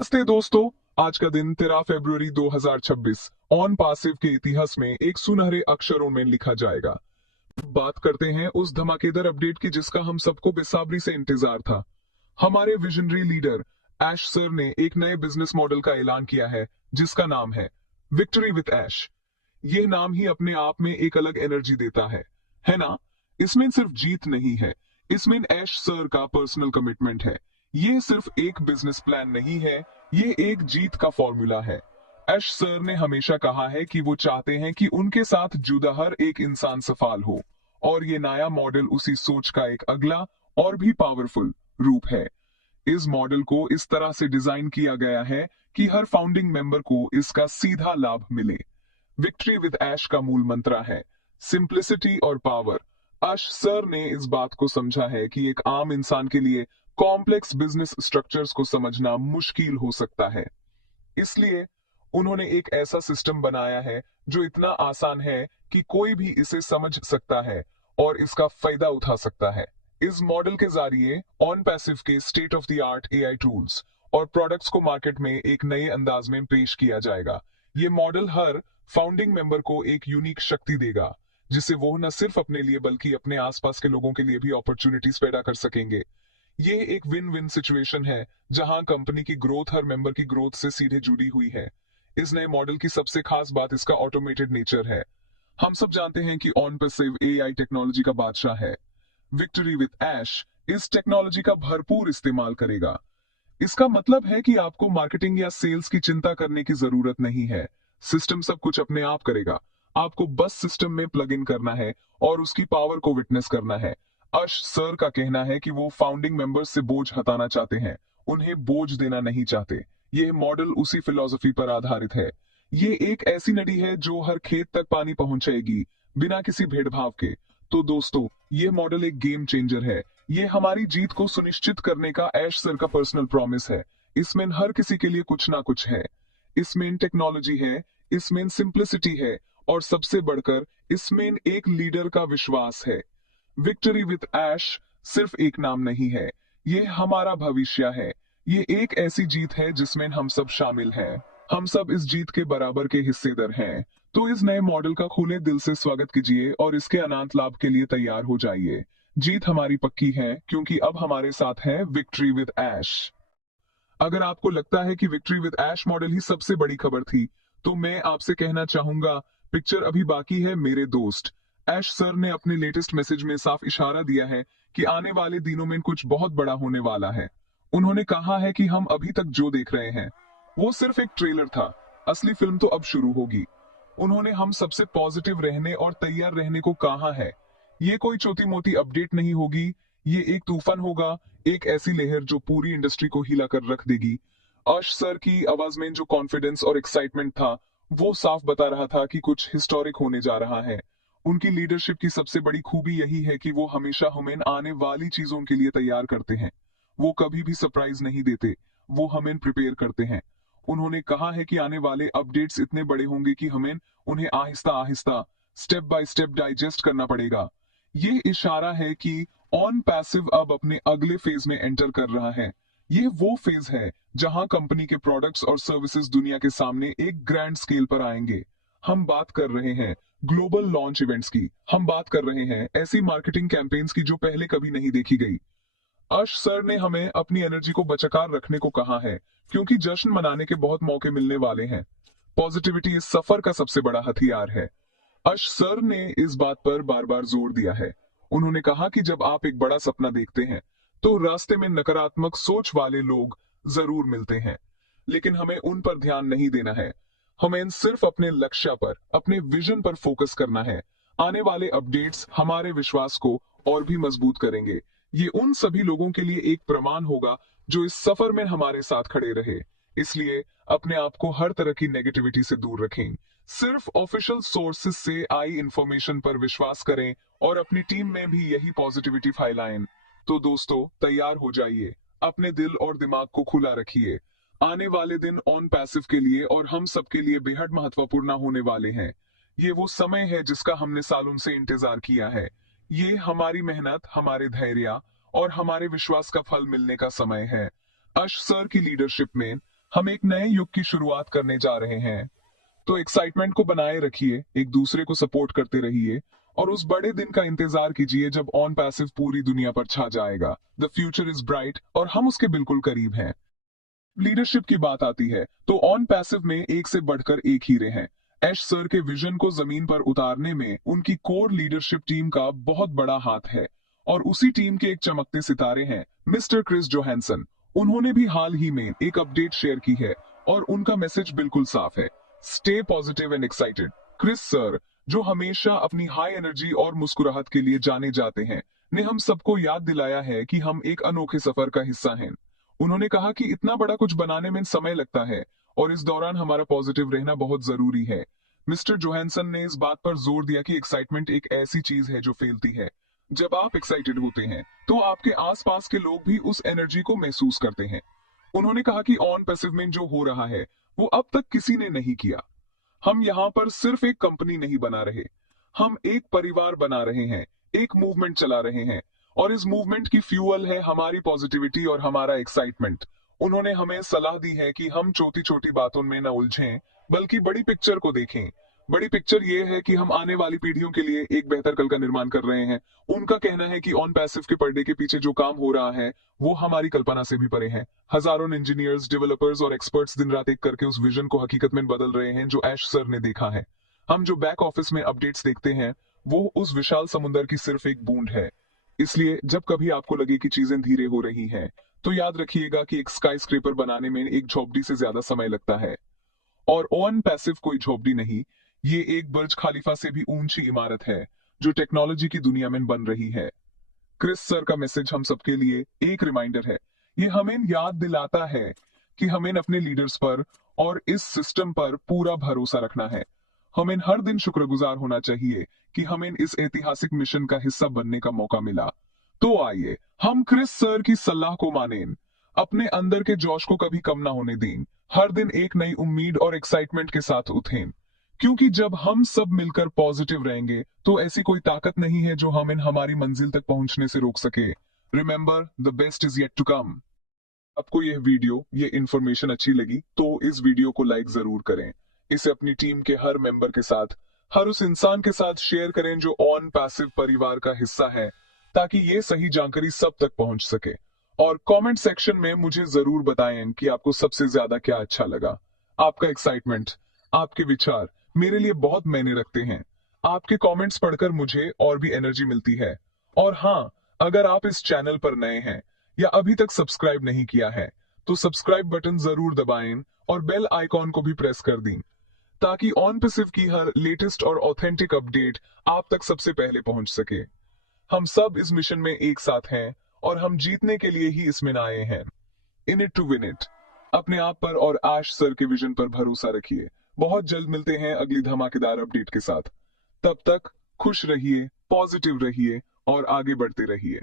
नमस्ते दोस्तों। आज का दिन 13 फरवरी 2026 ऑन पासिव के इतिहास में एक सुनहरे अक्षरों में लिखा जाएगा। बात करते हैं उस धमाकेदार अपडेट की जिसका हम सबको बेसब्री से इंतजार था। हमारे विजनरी लीडर ऐश सर ने एक नए बिजनेस मॉडल का ऐलान किया है जिसका नाम है विक्ट्री विद ऐश। यह नाम ही अपने आप में एक अलग एनर्जी देता है ना। इसमें सिर्फ जीत नहीं है, इसमें ऐश सर का पर्सनल कमिटमेंट है। ये सिर्फ एक बिजनेस प्लान नहीं है, ये एक जीत का फॉर्मूला है। ऐश सर ने हमेशा कहा है कि वो चाहते हैं कि उनके साथ जुड़ा हर एक इंसान सफल हो, और ये नया मॉडल उसी सोच का एक अगला और भी पावरफुल रूप है। इस मॉडल को इस तरह से डिजाइन किया गया है कि हर फाउंडिंग मेंबर को इसका सीधा लाभ मिले। विक्ट्री विद ऐश का मूल मंत्र है सिंप्लिसिटी और पावर। ऐश सर ने इस बात को समझा है कि एक आम इंसान के लिए कॉम्प्लेक्स बिजनेस स्ट्रक्चर्स को समझना मुश्किल हो सकता है। इसलिए उन्होंने एक ऐसा सिस्टम बनाया है जो इतना आसान है कि कोई भी इसे समझ सकता है और इसका फायदा उठा सकता है। इस मॉडल के जरिए ऑन पैसिव के state of the art AI tools और प्रोडक्ट्स को मार्केट में एक नए अंदाज में पेश किया जाएगा। ये मॉडल हर फाउंडिंग मेंबर को एक यूनिक शक्ति देगा जिसे वो न सिर्फ अपने लिए बल्कि अपने आसपास के लोगों के लिए भी अपॉर्चुनिटीज पैदा कर सकेंगे। ये एक विन विन सिचुएशन है जहां कंपनी की ग्रोथ हर मेंबर की ग्रोथ से सीधे जुड़ी हुई है। इस नए मॉडल की सबसे खास बात इसका ऑटोमेटेड नेचर है। हम सब जानते हैं कि ऑन पैसिव एआई टेक्नोलॉजी का बादशाह है। विक्ट्री विद ऐश इस टेक्नोलॉजी का भरपूर इस्तेमाल करेगा। इसका मतलब है कि आपको मार्केटिंग या सेल्स की चिंता करने की जरूरत नहीं है। सिस्टम सब कुछ अपने आप करेगा। आपको बस सिस्टम में प्लग इन करना है और उसकी पावर को विटनेस करना है। अर्श सर का कहना है कि वो फाउंडिंग मेंबर्स से बोझ हटाना चाहते हैं, उन्हें बोझ देना नहीं चाहते। यह मॉडल उसी फिलॉसफी पर आधारित है। ये एक ऐसी नदी है जो हर खेत तक पानी पहुंचाएगी बिना किसी भेदभाव के। तो दोस्तों, ये मॉडल एक गेम चेंजर है। ये हमारी जीत को सुनिश्चित करने का ऐश सर का पर्सनल प्रॉमिस है। इसमें हर किसी के लिए कुछ ना कुछ है। इसमें टेक्नोलॉजी है, इसमें सिंप्लिसिटी है, और सबसे बढ़कर इसमें एक लीडर का विश्वास है। विक्ट्री विद ऐश सिर्फ एक नाम नहीं है, ये हमारा भविष्य है। ये एक ऐसी जीत है जिसमें हम सब शामिल हैं। हम सब इस जीत के बराबर के हिस्सेदार हैं। तो इस नए मॉडल का खुले दिल से स्वागत कीजिए और इसके अनंत लाभ के लिए तैयार हो जाइए। जीत हमारी पक्की है क्योंकि अब हमारे साथ है विक्ट्री विद ऐश। अगर आपको लगता है कि विक्ट्री विद ऐश मॉडल ही सबसे बड़ी खबर थी, तो मैं आपसे कहना चाहूंगा पिक्चर अभी बाकी है मेरे दोस्त। ऐश सर ने अपने लेटेस्ट मैसेज में साफ इशारा दिया है कि आने वाले दिनों में कुछ बहुत बड़ा होने वाला है। उन्होंने कहा है कि हम अभी तक जो देख रहे हैं वो सिर्फ एक ट्रेलर था, असली फिल्म तो अब शुरू होगी। उन्होंने हम सबसे पॉजिटिव रहने और तैयार रहने को कहा है। ये कोई छोटी मोटी अपडेट नहीं होगी, ये एक तूफान होगा, एक ऐसी लहर जो पूरी इंडस्ट्री को हिला कर रख देगी। अर्श सर की आवाज में जो कॉन्फिडेंस और एक्साइटमेंट था वो साफ बता रहा था कि कुछ हिस्टोरिक होने जा रहा है। उनकी लीडरशिप की सबसे बड़ी खूबी यही है कि वो हमेशा हमें आने वाली चीजों के लिए तैयार करते हैं। वो कभी भी सरप्राइज नहीं देते, वो हमें प्रिपेयर करते हैं। उन्होंने कहा है कि आने वाले अपडेट्स इतने बड़े होंगे कि हमें उन्हें Aahista Aahista step by step digest करना पड़ेगा। ये इशारा है कि ऑन पैसिव अब अपने अगले फेज में एंटर कर रहा है। ये वो फेज है जहां कंपनी के प्रोडक्ट्स और सर्विसेज दुनिया के सामने एक ग्रैंड स्केल पर आएंगे। हम बात कर रहे हैं ग्लोबल लॉन्च इवेंट्स की, हम बात कर रहे हैं ऐसी मार्केटिंग कैंपेन्स की जो पहले कभी नहीं देखी गई। अर्श सर ने हमें अपनी एनर्जी को बचाकर रखने को कहा है क्योंकि जश्न मनाने के बहुत मौके मिलने वाले हैं। पॉजिटिविटी इस सफर का सबसे बड़ा हथियार है। अर्श सर ने इस बात पर बार बार जोर दिया है। उन्होंने कहा कि जब आप एक बड़ा सपना देखते हैं तो रास्ते में नकारात्मक सोच वाले लोग जरूर मिलते हैं, लेकिन हमें उन पर ध्यान नहीं देना है। हमें सिर्फ अपने लक्ष्य पर, अपने विजन पर फोकस करना है। आने वाले अपडेट्स हमारे विश्वास को और भी मजबूत करेंगे। ये उन सभी लोगों के लिए एक प्रमाण होगा जो इस सफर में हमारे साथ खड़े रहे। इसलिए अपने आप को हर तरह की नेगेटिविटी से दूर रखें। सिर्फ ऑफिशियल सोर्सेज से आई इंफॉर्मेशन पर विश्वास करें और अपनी टीम में भी यही पॉजिटिविटी फैलाएं। तो दोस्तों, तैयार हो जाइए, अपने दिल और दिमाग को खुला रखिए। आने वाले दिन ऑन पैसिव के लिए और हम सबके लिए बेहद महत्वपूर्ण होने वाले हैं। ये वो समय है जिसका हमने सालों से इंतजार किया है। ये हमारी मेहनत, हमारे धैर्य और हमारे विश्वास का फल मिलने का समय है। अश सर की लीडरशिप में हम एक नए युग की शुरुआत करने जा रहे हैं। तो एक्साइटमेंट को बनाए रखिए, एक दूसरे को सपोर्ट करते रहिए और उस बड़े दिन का इंतजार कीजिए जब ऑन पैसिव पूरी दुनिया पर छा जाएगा। द फ्यूचर इज ब्राइट और हम उसके बिल्कुल करीब हैं। लीडरशिप की बात आती है तो ऑन पैसिव में एक से बढ़कर एक हीरे हैं। ऐश सर के विजन को जमीन पर उतारने में उनकी कोर लीडरशिप टीम का बहुत बड़ा हाथ है और उसी टीम के एक चमकते सितारे हैं मिस्टर क्रिस जोहानसन। उन्होंने भी हाल ही में एक अपडेट शेयर की है और उनका मैसेज बिल्कुल साफ है। Stay positive and excited. Chris sir, जो हमेशा अपनी हाई एनर्जी और मुस्कुराहट के लिए जाने जाते हैं, ने हम सबको याद दिलाया है कि हम एक अनोखे सफर का हिस्सा हैं। उन्होंने कहा कि इतना बड़ा कुछ बनाने में समय लगता है और इस दौरान हमारा पॉजिटिव रहना बहुत जरूरी है। मिस्टर जोहानसन ने इस बात पर जोर दिया कि एक्साइटमेंट एक ऐसी चीज है जो फैलती है। जब आप एक्साइटेड होते हैं तो आपके आसपास के लोग भी उस एनर्जी को महसूस करते हैं। उन्होंने कहा कि ऑन पैसिव में जो हो रहा है वो अब तक किसी ने नहीं किया। हम यहाँ पर सिर्फ एक कंपनी नहीं बना रहे, हम एक परिवार बना रहे हैं, एक मूवमेंट चला रहे हैं और इस मूवमेंट की फ्यूअल है हमारी पॉजिटिविटी और हमारा एक्साइटमेंट। उन्होंने हमें सलाह दी है कि हम छोटी छोटी बातों में न उलझें, बल्कि बड़ी पिक्चर को देखें। बड़ी पिक्चर ये है कि हम आने वाली पीढ़ियों के लिए एक बेहतर कल का निर्माण कर रहे हैं। उनका कहना है कि ऑन पैसिव के पर्दे के पीछे जो काम हो रहा है वो हमारी कल्पना से भी परे है। हजारों इंजीनियर्स, डेवलपर्स और एक्सपर्ट्स दिन रात एक करके उस विजन को हकीकत में बदल रहे हैं जो ऐश सर ने देखा है। हम जो बैक ऑफिस में अपडेट्स देखते हैं वो उस विशाल समुद्र की सिर्फ एक बूंद है। इसलिए जब कभी आपको लगे कि चीजें धीरे हो रही हैं, तो याद रखिएगा कि एक स्काई स्क्रेपर बनाने में एक झोपड़ी से ज्यादा समय लगता है और ऑन पैसिव कोई झोपड़ी नहीं, ये एक बुर्ज खलीफा से भी ऊंची इमारत है जो टेक्नोलॉजी की दुनिया में बन रही है। क्रिस सर का मैसेज हम सबके लिए एक रिमाइंडर है। ये हमें याद दिलाता है कि हमें अपने लीडर्स पर और इस सिस्टम पर पूरा भरोसा रखना है। हमें हर दिन शुक्रगुजार होना चाहिए कि हमें इस ऐतिहासिक मिशन का हिस्सा बनने का मौका मिला। तो आइए हम क्रिस सर की सलाह को मानें, अपने अंदर के जोश को कभी कम ना होने दें, हर दिन एक नई उम्मीद और एक्साइटमेंट के साथ उठें, क्योंकि जब हम सब मिलकर पॉजिटिव रहेंगे तो ऐसी कोई ताकत नहीं है जो हमें हमारी मंजिल तक पहुंचने से रोक सके। Remember, the best is yet to come. आपको यह वीडियो, ये इंफॉर्मेशन अच्छी लगी तो इस वीडियो को लाइक जरूर करें। इसे अपनी टीम के हर मेंबर के साथ, हर उस इंसान के साथ शेयर करें जो ऑन पैसिव परिवार का हिस्सा है, ताकि ये सही जानकारी सब तक पहुंच सके। और कमेंट सेक्शन में मुझे जरूर बताएं कि आपको सबसे ज्यादा क्या अच्छा लगा। आपका एक्साइटमेंट, आपके विचार मेरे लिए बहुत मायने रखते हैं। आपके कमेंट्स पढ़कर मुझे और भी एनर्जी मिलती है। और हाँ, अगर आप इस चैनल पर नए हैं या अभी तक सब्सक्राइब नहीं किया है तो सब्सक्राइब बटन जरूर दबाएं और बेल आइकॉन को भी प्रेस कर दें, ताकि ऑन पैसिव की हर लेटेस्ट और ऑथेंटिक अपडेट आप तक सबसे पहले पहुंच सके। हम सब इस मिशन में एक साथ हैं और हम जीतने के लिए ही इसमें आए हैं। In it to win it. अपने आप पर और आश सर के विजन पर भरोसा रखिए। बहुत जल्द मिलते हैं अगली धमाकेदार अपडेट के साथ। तब तक खुश रहिए, पॉजिटिव रहिए और आगे बढ़ते रहिए।